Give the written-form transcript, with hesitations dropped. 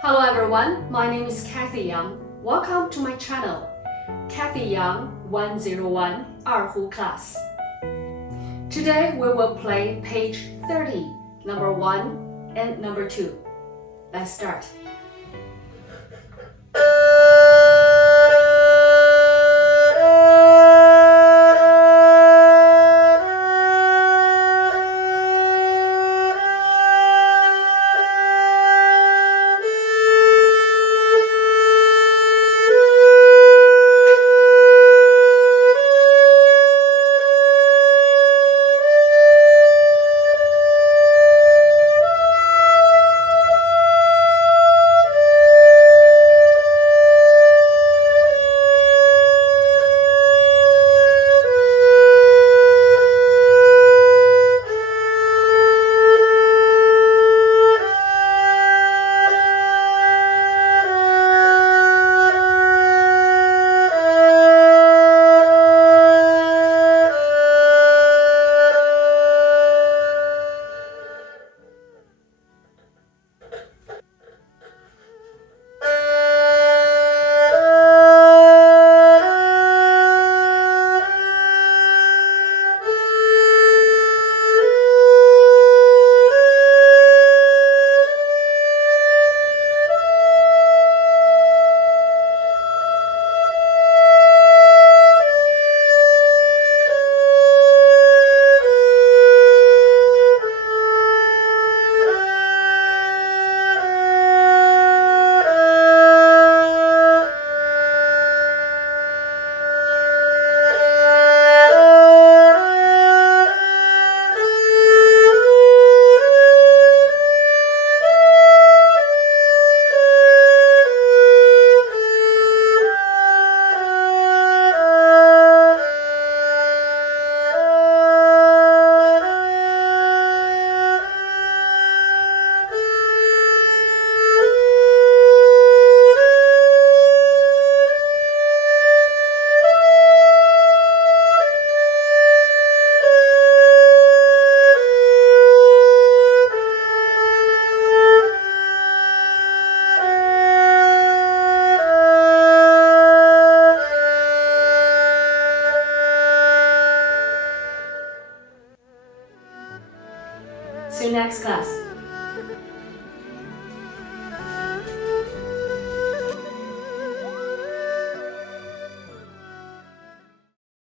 Hello everyone, my name is Cathy Yang. Welcome to my channel, Cathy Yang 101 Erhu Class. Today we will play page 30, number 1 and number 2. Let's start. See you next class.